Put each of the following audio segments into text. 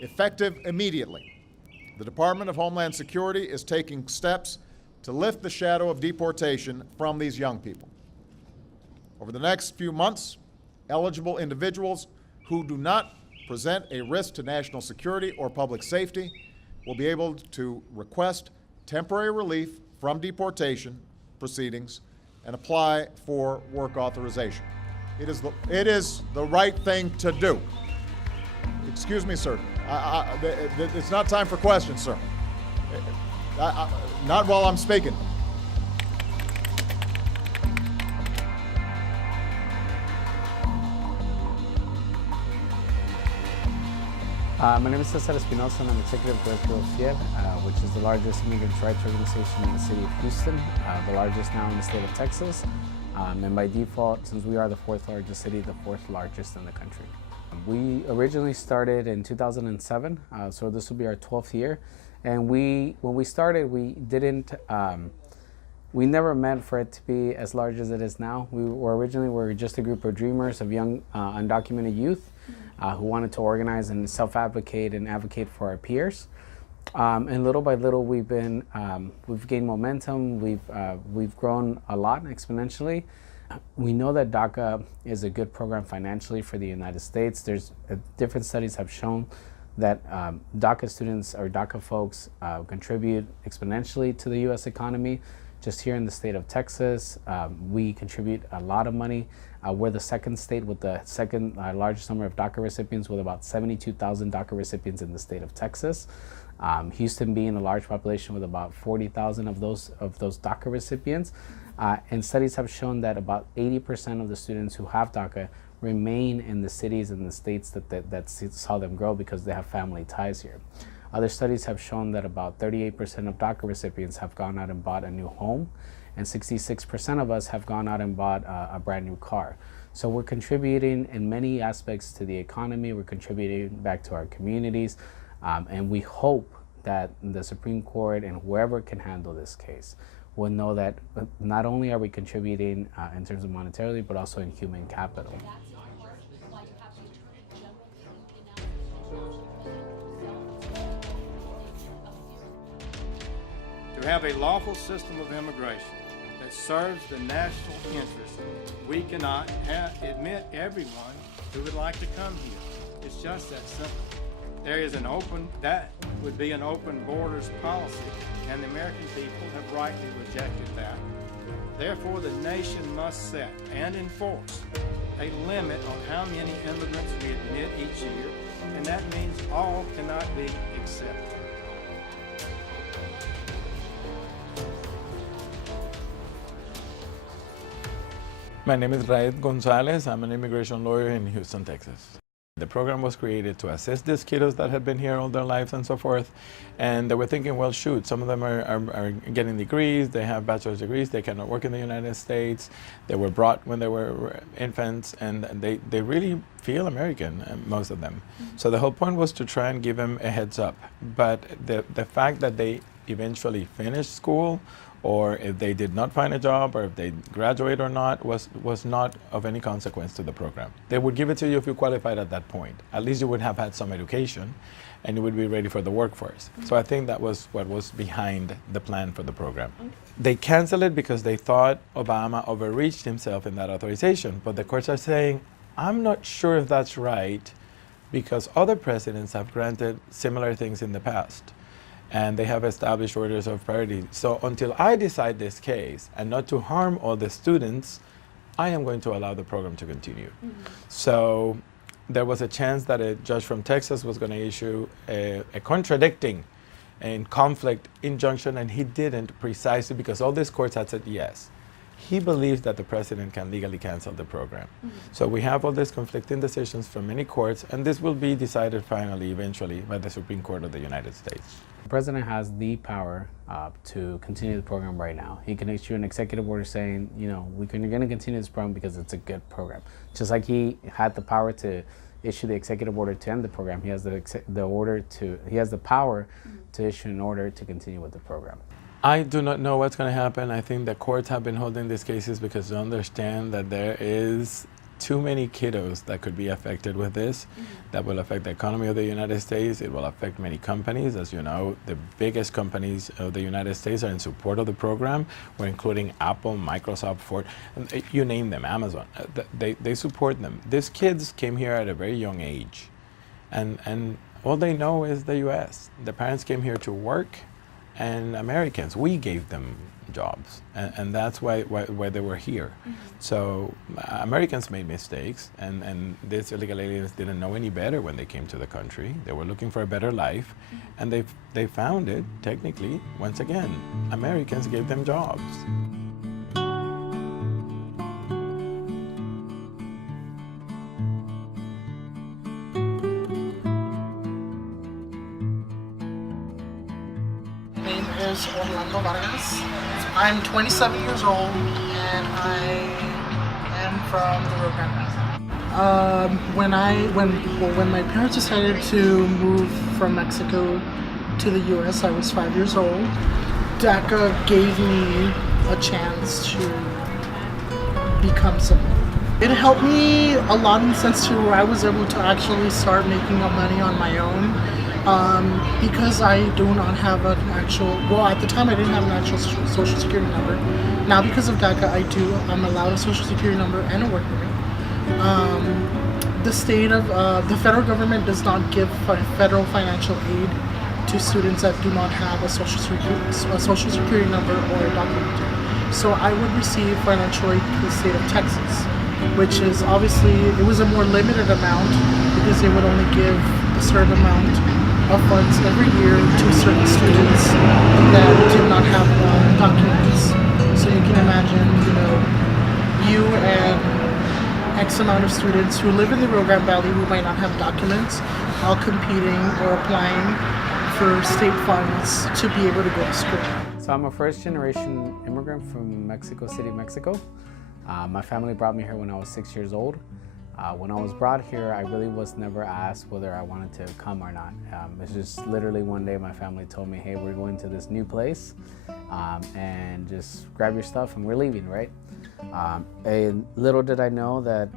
Effective immediately, the Department of Homeland Security is taking steps to lift the shadow of deportation from these young people. Over the next few months, eligible individuals who do not present a risk to national security or public safety will be able to request temporary relief from deportation proceedings and apply for work authorization. It is the right thing to do. Excuse me, sir. It's not time for questions, sir. Not while I'm speaking. My name is Cesar Espinosa, and I'm Executive Director of FIER, which is the largest immigrant rights organization in the city of Houston, the largest now in the state of Texas, and by default, since we are the fourth largest city, the fourth largest in the country. We originally started in 2007, so this will be our 12th year, and when we started, we never meant for it to be as large as it is now. We were just a group of dreamers, of young undocumented youth who wanted to organize and self-advocate and advocate for our peers. And little by little, we've gained momentum. We've grown a lot exponentially. We know that Daca is a good program financially for the United States. Different studies have shown that Daca students or Daca folks contribute exponentially to the U.S. economy. Just here in the state of Texas, we contribute a lot of money. We're the second state with the second largest number of DACA recipients, with about 72,000 DACA recipients in the state of Texas. Houston being a large population with about 40,000 of those DACA recipients. And studies have shown that about 80% of the students who have DACA remain in the cities and the states that saw them grow because they have family ties here. Other studies have shown that about 38% of DACA recipients have gone out and bought a new home, and 66% of us have gone out and bought a brand new car. So we're contributing in many aspects to the economy, we're contributing back to our communities, and we hope that the Supreme Court and whoever can handle this case will know that not only are we contributing in terms of monetarily, but also in human capital. To have a lawful system of immigration that serves the national interest, we cannot admit everyone who would like to come here. It's just that simple. That would be an open borders policy, and the American people have rightly rejected that. Therefore, the nation must set and enforce a limit on how many immigrants we admit each year, and that means all cannot be accepted. My name is Raed Gonzalez. I'm an immigration lawyer in Houston, Texas. The program was created to assist these kiddos that have been here all their lives and so forth. And they were thinking, well, shoot, some of them are getting degrees, they have bachelor's degrees, they cannot work in the United States. They were brought when they were infants, and they really feel American, most of them. So the whole point was to try and give them a heads up. But the fact that they eventually finished school, or if they did not find a job, or if they graduate or not, was not of any consequence to the program. They would give it to you if you qualified at that point. At least you would have had some education, and you would be ready for the workforce. So I think that was what was behind the plan for the program. They canceled it because they thought Obama overreached himself in that authorization, but the courts are saying, I'm not sure if that's right, because other presidents have granted similar things in the past, and they have established orders of priority. So until I decide this case, and not to harm all the students, I am going to allow the program to continue. So there was a chance that a judge from Texas was going to issue a contradicting and conflict injunction, and he didn't, precisely because all these courts had said yes. He believes that the president can legally cancel the program. So we have all these conflicting decisions from many courts, and this will be decided finally, eventually, by the Supreme Court of the United States. The president has the power to continue the program right now. He can issue an executive order saying, you know, we're going to continue this program because it's a good program. Just like he had the power to issue the executive order to end the program, he has the power to issue an order to continue with the program. I do not know what's going to happen. I think the courts have been holding these cases because they understand that there is too many kiddos that could be affected with this. That will affect the economy of the United States. It will affect many companies. As you know, the biggest companies of the United States are in support of the program. We're including Apple, Microsoft, Ford, and you name them, Amazon. They support them. These kids came here at a very young age, and all they know is the U.S. The parents came here to work, and Americans, we gave them jobs, and that's why they were here. So Americans made mistakes, and these illegal aliens didn't know any better when they came to the country. They were looking for a better life, and they found it. Technically, once again, Americans gave them jobs. Vargas. I'm 27 years old and I am from the Rio Grande Valley. When my parents decided to move from Mexico to the U.S., I was 5 years old. Daca gave me a chance to become someone. It helped me a lot in the sense to where I was able to actually start making money on my own. Because I do not have an actual, well, at the time I didn't have an actual social security number. Now because of DACA, I'm allowed a social security number and a work permit. The federal government does not give federal financial aid to students that do not have a social security number or a document. So I would receive financial aid to the state of Texas, which is obviously, it was a more limited amount because they would only give a certain amount of funds every year to certain students that do not have documents. So you can imagine, you and X amount of students who live in the Rio Grande Valley who might not have documents, all competing or applying for state funds to be able to go to school. So I'm a first-generation immigrant from Mexico City, Mexico. My family brought me here when I was 6 years old. When I was brought here, I really was never asked whether I wanted to come or not. It's just literally one day my family told me, hey, we're going to this new place and just grab your stuff and we're leaving, right? And little did I know that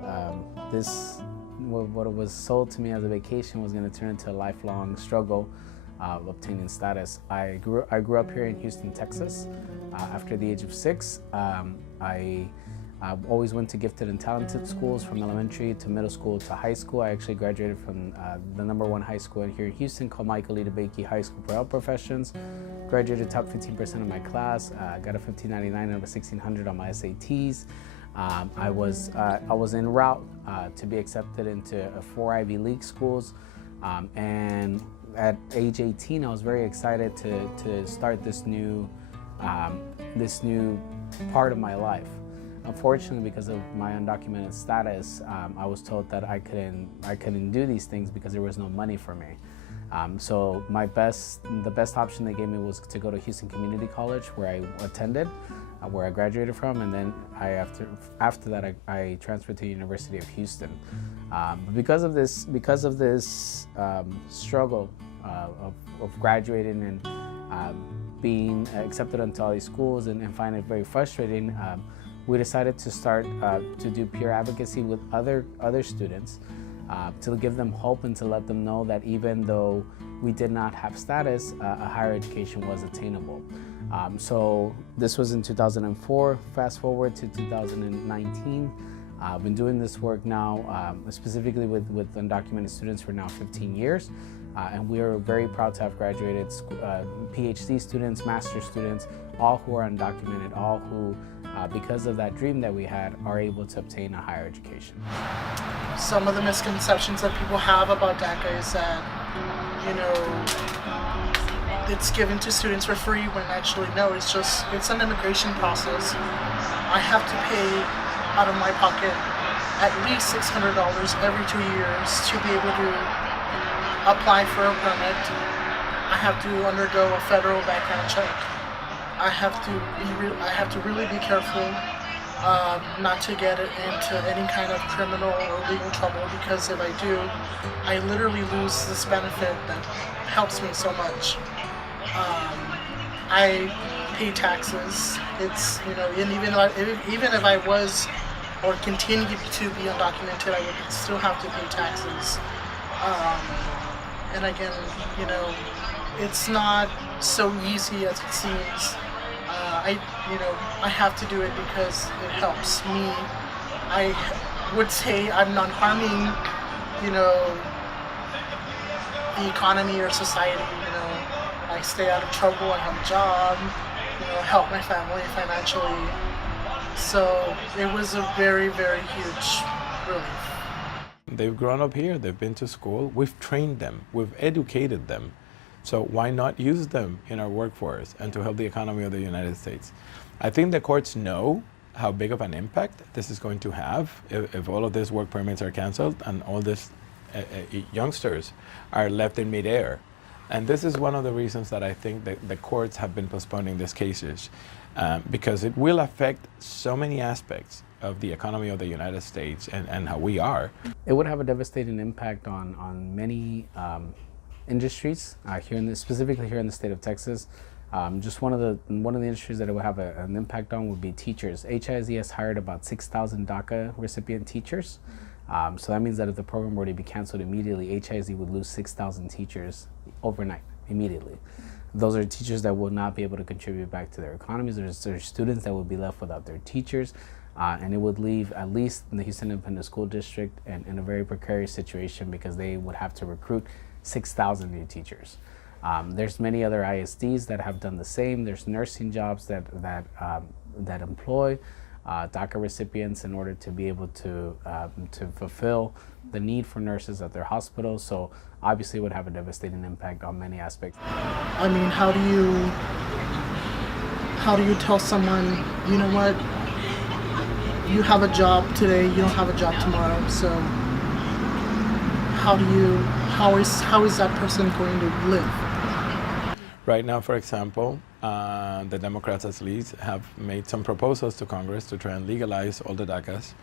what was sold to me as a vacation was going to turn into a lifelong struggle of obtaining status. I grew up here in Houston, Texas. After the age of 6, I always went to gifted and talented schools from elementary to middle school to high school. I actually graduated from the #1 high school here in Houston called Michael E. DeBakey High School for Health Professions. Graduated top 15% of my class. Got a 1599 out of 1600 on my SATs. I was en route to be accepted into 4 Ivy League schools. And at age 18, I was very excited to start this new part of my life. Unfortunately, because of my undocumented status, I was told that I couldn't do these things because there was no money for me. So the best option they gave me was to go to Houston Community College, where I attended, where I graduated from, and then after that I transferred to the University of Houston. But because of this struggle of graduating and being accepted into all these schools and finding it very frustrating, we decided to start to do peer advocacy with other students to give them hope and to let them know that even though we did not have status, a higher education was attainable. So this was in 2004. Fast forward to 2019. I've been doing this work now, specifically with undocumented students for now 15 years. And we are very proud to have graduated PhD students, master's students, all who are undocumented, all who, because of that dream that we had, are able to obtain a higher education. Some of the misconceptions that people have about DACA is that, it's given to students for free, when actually no, it's an immigration process. I have to pay out of my pocket at least $600 every 2 years to be able to apply for a permit. I have to undergo a federal background check. I have to really be careful not to get into any kind of criminal or legal trouble, because if I do, I literally lose this benefit that helps me so much. I pay taxes. It's and even if I was or continue to be undocumented, I would still have to pay taxes. And again, you know, it's not so easy as it seems. I have to do it because it helps me. I would say I'm not harming, you know, the economy or society. You know, I stay out of trouble. I have a job. You know, help my family financially. So it was a very, very huge relief. They've grown up here, they've been to school, we've trained them, we've educated them. So why not use them in our workforce and to help the economy of the United States? I think the courts know how big of an impact this is going to have if all of these work permits are canceled and all these youngsters are left in midair. And this is one of the reasons that I think that the courts have been postponing these cases, because it will affect so many aspects of the economy of the United States and how we are. It would have a devastating impact on many industries specifically here in the state of Texas. Just one of the industries that it would have an impact on would be teachers. HISD has hired about 6,000 Daca recipient teachers. So that means that if the program were to be canceled immediately, HISD would lose 6,000 teachers overnight, immediately. Those are teachers that will not be able to contribute back to their economies. There's students that would be left without their teachers. And it would leave at least in the Houston Independent School District in a very precarious situation because they would have to recruit 6,000 new teachers. There's many other ISDs that have done the same. There's nursing jobs that employ Daca recipients in order to be able to fulfill the need for nurses at their hospitals. So obviously it would have a devastating impact on many aspects. I mean, how do you tell someone, you know what, you have a job today, you don't have a job tomorrow, so how is that person going to live? Right now, for example, the Democrats as leads have made some proposals to Congress to try and legalize all the DACAs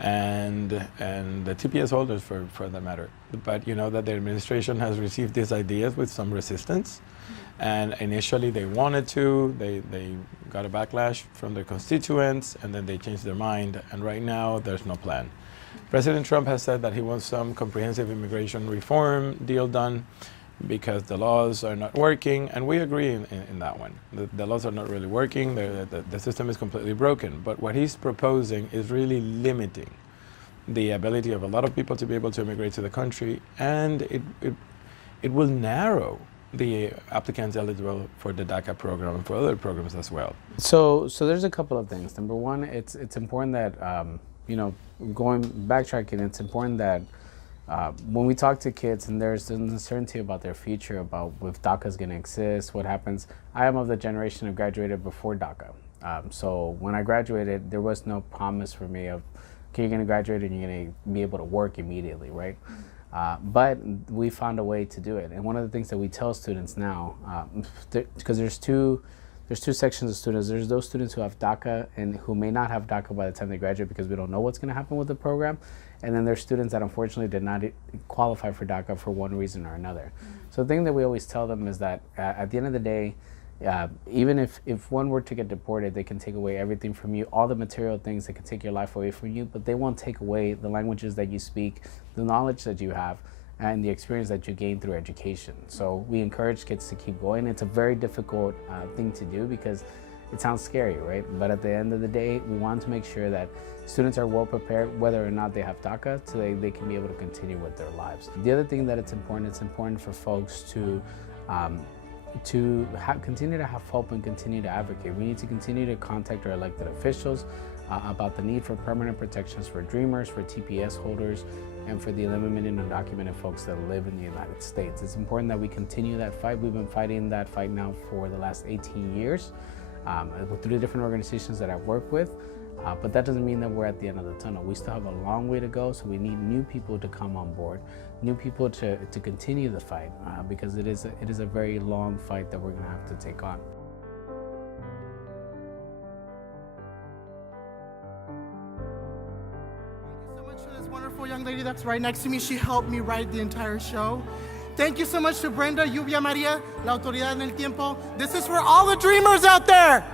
and the TPS holders for that matter. But you know that the administration has received these ideas with some resistance. And initially they wanted to, they got a backlash from their constituents, and then they changed their mind, and right now there's no plan. President Trump has said that he wants some comprehensive immigration reform deal done because the laws are not working, and we agree in that one. The laws are not really working, the system is completely broken, but what he's proposing is really limiting the ability of a lot of people to be able to immigrate to the country, and it will narrow the applicants eligible for the DACA program and for other programs as well. So there's a couple of things. Number one, it's important that backtracking, it's important that when we talk to kids and there's an uncertainty about their future, about if DACA is going to exist, what happens. I am of the generation who graduated before DACA. So when I graduated, there was no promise for me of, okay, you're going to graduate and you're going to be able to work immediately, right? But we found a way to do it. And one of the things that we tell students now, because there's two sections of students. There's those students who have DACA and who may not have DACA by the time they graduate because we don't know what's going to happen with the program. And then there's students that unfortunately did not qualify for DACA for one reason or another. So the thing that we always tell them is that at the end of the day, even if one were to get deported, they can take away everything from you, all the material things that can take your life away from you, but they won't take away the languages that you speak, the knowledge that you have, and the experience that you gain through education. So we encourage kids to keep going. It's a very difficult thing to do because it sounds scary, right? But at the end of the day, we want to make sure that students are well prepared, whether or not they have DACA, so they can be able to continue with their lives. The other thing that it's important for folks to continue to have hope and continue to advocate. We need to continue to contact our elected officials about the need for permanent protections for Dreamers, for TPS holders, and for the eliminated undocumented folks that live in the United States. It's important that we continue that fight. We've been fighting that fight now for the last 18 years through the different organizations that I've worked with. But that doesn't mean that we're at the end of the tunnel. We still have a long way to go, so we need new people to come on board, new people to continue the fight, because it is a very long fight that we're going to have to take on. Thank you so much for this wonderful young lady that's right next to me. She helped me write the entire show. Thank you so much to Brenda, Lluvia Maria, La Autoridad en el Tiempo. This is for all the dreamers out there.